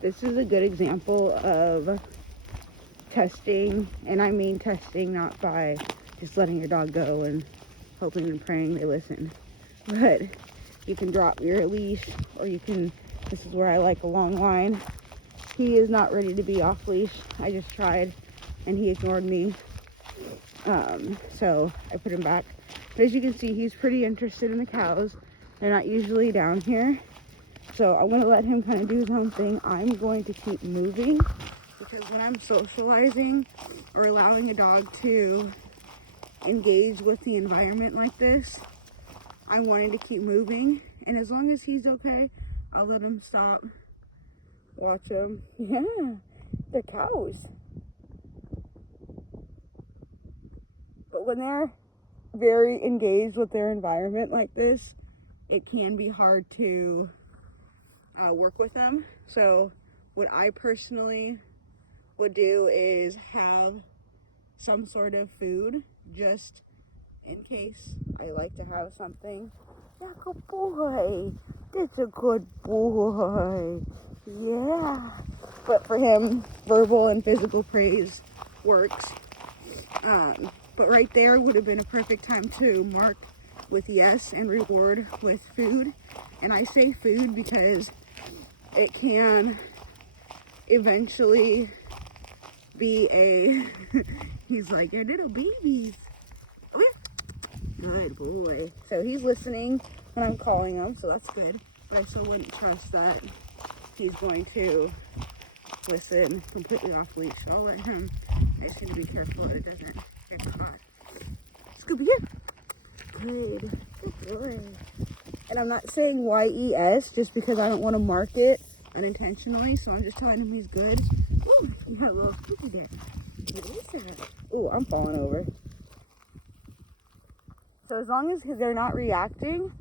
This is a good example of testing, and I mean testing not by just letting your dog go and hoping and praying they listen, but you can drop your leash, or you can, this is where I like a long line. He is not ready to be off leash. I just tried and he ignored me, so I put him back. But as you can see, he's pretty interested in the cows. They're not usually down here, so I'm going to let him kind of do his own thing. I'm going to keep moving, because when I'm socializing or allowing a dog to engage with the environment like this, I'm wanting to keep moving. And as long as he's okay, I'll let him stop. Watch him. Yeah, they're cows. But when they're very engaged with their environment like this, it can be hard to work with them. So what I personally would do is have some sort of food just in case. I like to have something. Yeah, good boy. That's a good boy. Yeah. But for him, verbal and physical praise works. But right there would have been a perfect time to mark with yes and reward with food. And I say food because it can eventually be a, he's like, your little babies. Oh, yeah. Good boy. So he's listening when I'm calling him, so that's good. But I still wouldn't trust that he's going to listen completely off leash. So I'll let him. I just need to be careful that it doesn't get caught. Scooby, yeah. Good. Good boy. And I'm not saying YES just because I don't want to mark it unintentionally. So I'm just telling him he's good. Ooh, you got a little Scooby there. What is that? Ooh, I'm falling over. So as long as they're not reacting,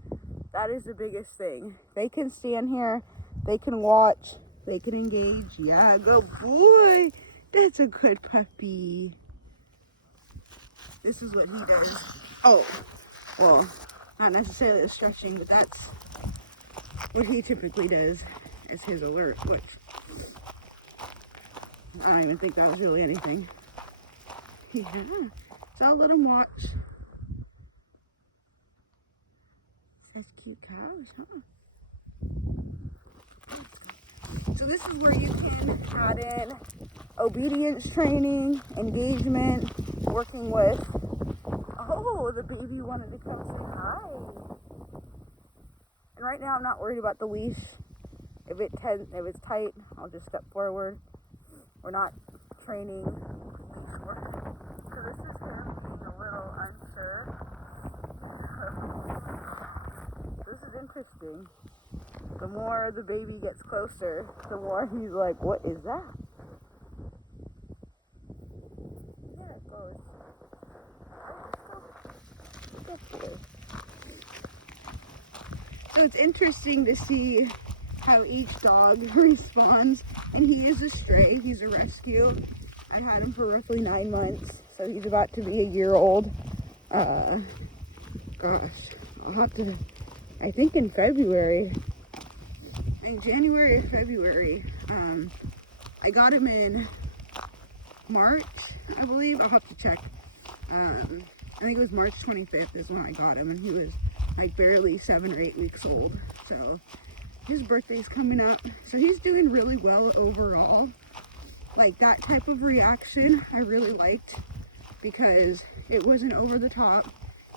that is the biggest thing. They can stand here, they can watch, they can engage. Yeah, good boy. That's a good puppy. This is what he does. Oh, well, not necessarily the stretching, but that's what he typically does as his alert, which I don't even think that was really anything. Yeah, so I'll let him watch. Such cute cows, huh? So this is where you can add in obedience training, engagement, working with, oh, the baby wanted to come say hi. And right now I'm not worried about the leash. If it's tight, I'll just step forward. We're not training leash work. So this is him being a little unsure. This is interesting. The more the baby gets closer, the more he's like, what is that? There it goes. So it's interesting to see how each dog responds. And he is a stray, he's a rescue. I've had him for roughly 9 months, so he's about to be a year old. Gosh, I'll have to, I think in February, in January or February, I got him in March, I believe. I'll have to check. I think it was March 25th is when I got him, and he was like barely 7 or 8 weeks old. So his birthday's coming up, so he's doing really well overall. Like that type of reaction I really liked, because it wasn't over the top.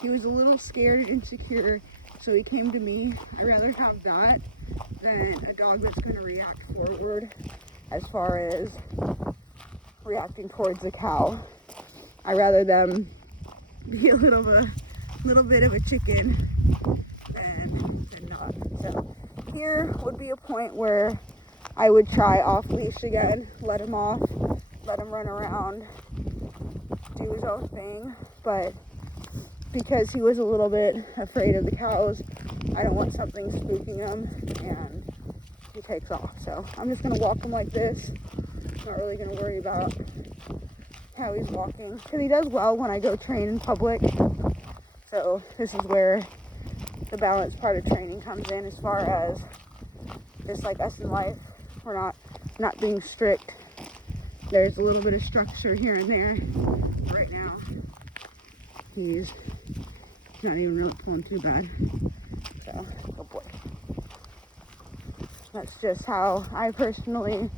He was a little scared and insecure, so he came to me. I'd rather have that than a dog that's going to react forward as far as reacting towards the cow. I'd rather them be a little bit of a chicken than not. So here would be a point where I would try off leash again, let him off, let him run around, do his own thing. But because he was a little bit afraid of the cows, I don't want something spooking him, and he takes off. So I'm just gonna walk him like this. Not really gonna worry about how he's walking, because he does well when I go train in public. So this is where the balance part of training comes in, as far as just like us in life. we're not being strict. There's a little bit of structure here and there. Right now, he's not even really pulling too bad. So, oh boy. That's just how I personally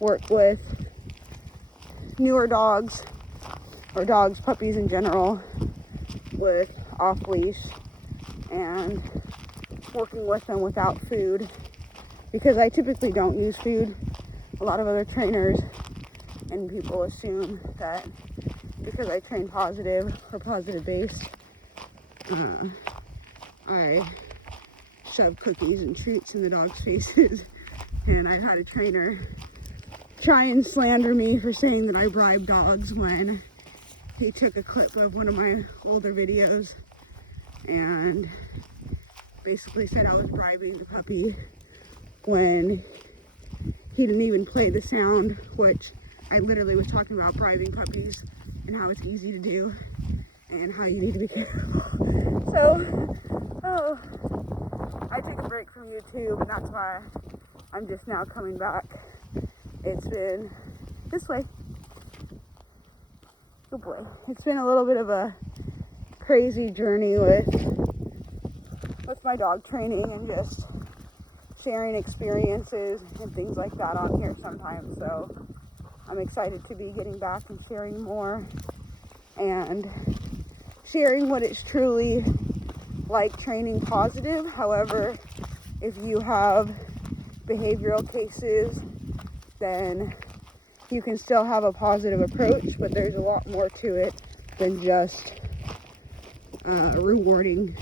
work with newer dogs, or dogs, puppies in general, with off leash and working with them without food, because I typically don't use food. A lot of other trainers and people assume that because I train positive or positive based, I shove cookies and treats in the dogs' faces. And I had a trainer try and slander me for saying that I bribe dogs when he took a clip of one of my older videos and basically said I was bribing the puppy when he didn't even play the sound, which I literally was talking about bribing puppies and how it's easy to do and how you need to be careful. So, I took a break from YouTube, and that's why I'm just now coming back. It's been this way. Oh boy. It's been a little bit of a crazy journey with my dog training and just sharing experiences and things like that on here sometimes. So I'm excited to be getting back and sharing more and sharing what it's truly like training positive. However, if you have behavioral cases, then you can still have a positive approach, but there's a lot more to it than just rewarding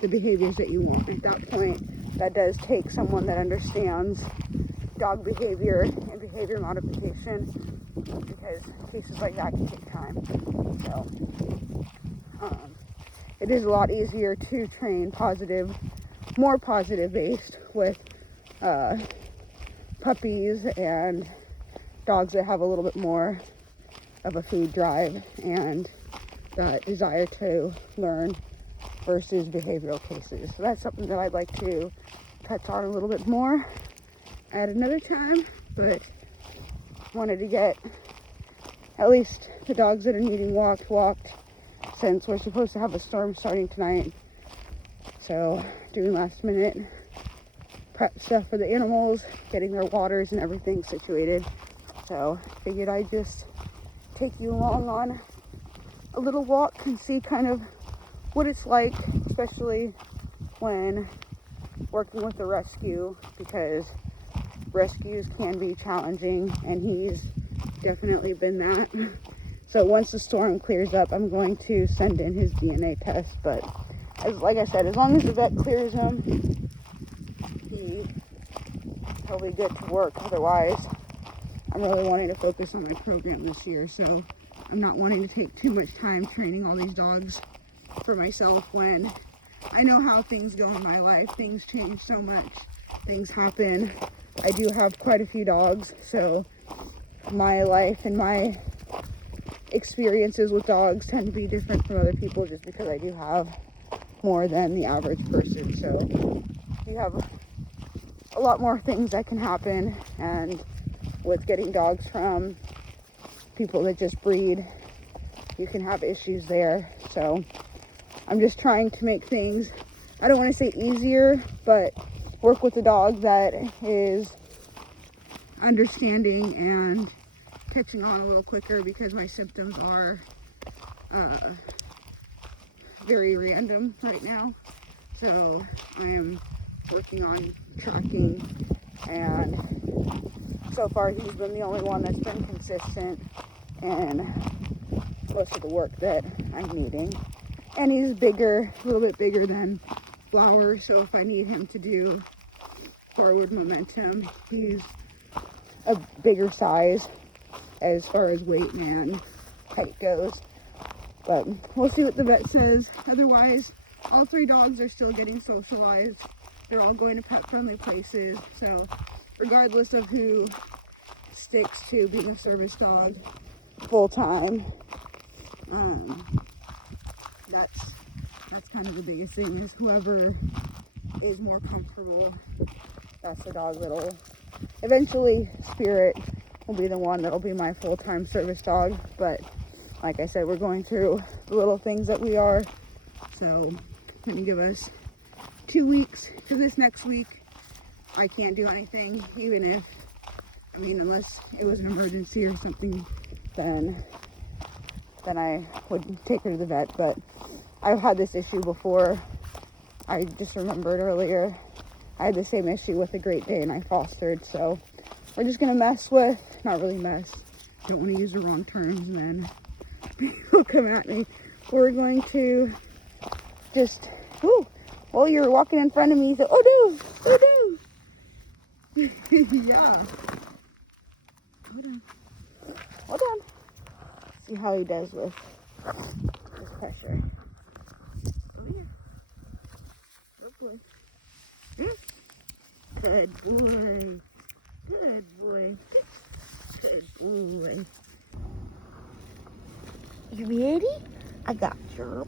the behaviors that you want. At that point, that does take someone that understands dog behavior and behavior modification, because cases like that can take time. So it is a lot easier to train positive, more positive based with puppies and dogs that have a little bit more of a food drive and that desire to learn versus behavioral cases. So that's something that I'd like to touch on a little bit more at another time, but wanted to get at least the dogs that are needing walked, since we're supposed to have a storm starting tonight. So doing last minute prep stuff for the animals, getting their waters and everything situated. So figured I'd just take you along on a little walk and see kind of what it's like, especially when working with a rescue, because rescues can be challenging, and he's definitely been that. So once the storm clears up, I'm going to send in his DNA test, but like I said, as long as the vet clears him, he'll be good to work. Otherwise, I'm really wanting to focus on my program this year, so I'm not wanting to take too much time training all these dogs for myself when I know how things go in my life. Things change so much. Things happen. I do have quite a few dogs, so my life and my experiences with dogs tend to be different from other people just because I do have more than the average person. So you have a lot more things that can happen, and with getting dogs from people that just breed, you can have issues there. So I'm just trying to make things, I don't want to say easier, but work with a dog that is understanding and catching on a little quicker, because my symptoms are very random right now. So I am working on tracking, and so far he's been the only one that's been consistent in most of the work that I'm needing. And he's bigger, a little bit bigger than Flower, so if I need him to do forward momentum, he's a bigger size as far as weight and height goes. But we'll see what the vet says. Otherwise, all three dogs are still getting socialized. They're all going to pet-friendly places. So regardless of who sticks to being a service dog full-time, that's kind of the biggest thing, is whoever is more comfortable, that's the dog that'll eventually Spirit will be the one that'll be my full-time service dog. But like I said, we're going through the little things that we are. So let me give us 2 weeks, because this next week I can't do anything, even if, I mean, unless it was an emergency or something, then I would take her to the vet. But I've had this issue before. I just remembered earlier I had the same issue with a Great Dane I fostered. So we're just gonna mess with, not really mess, don't want to use the wrong terms and then people come at me. We're going to just, ooh, well, you're walking in front of me, so oh no. Yeah. Hold on. See how he does with this pressure. Oh yeah. Good boy. Good boy. Good boy. Good boy. You ready? I got you.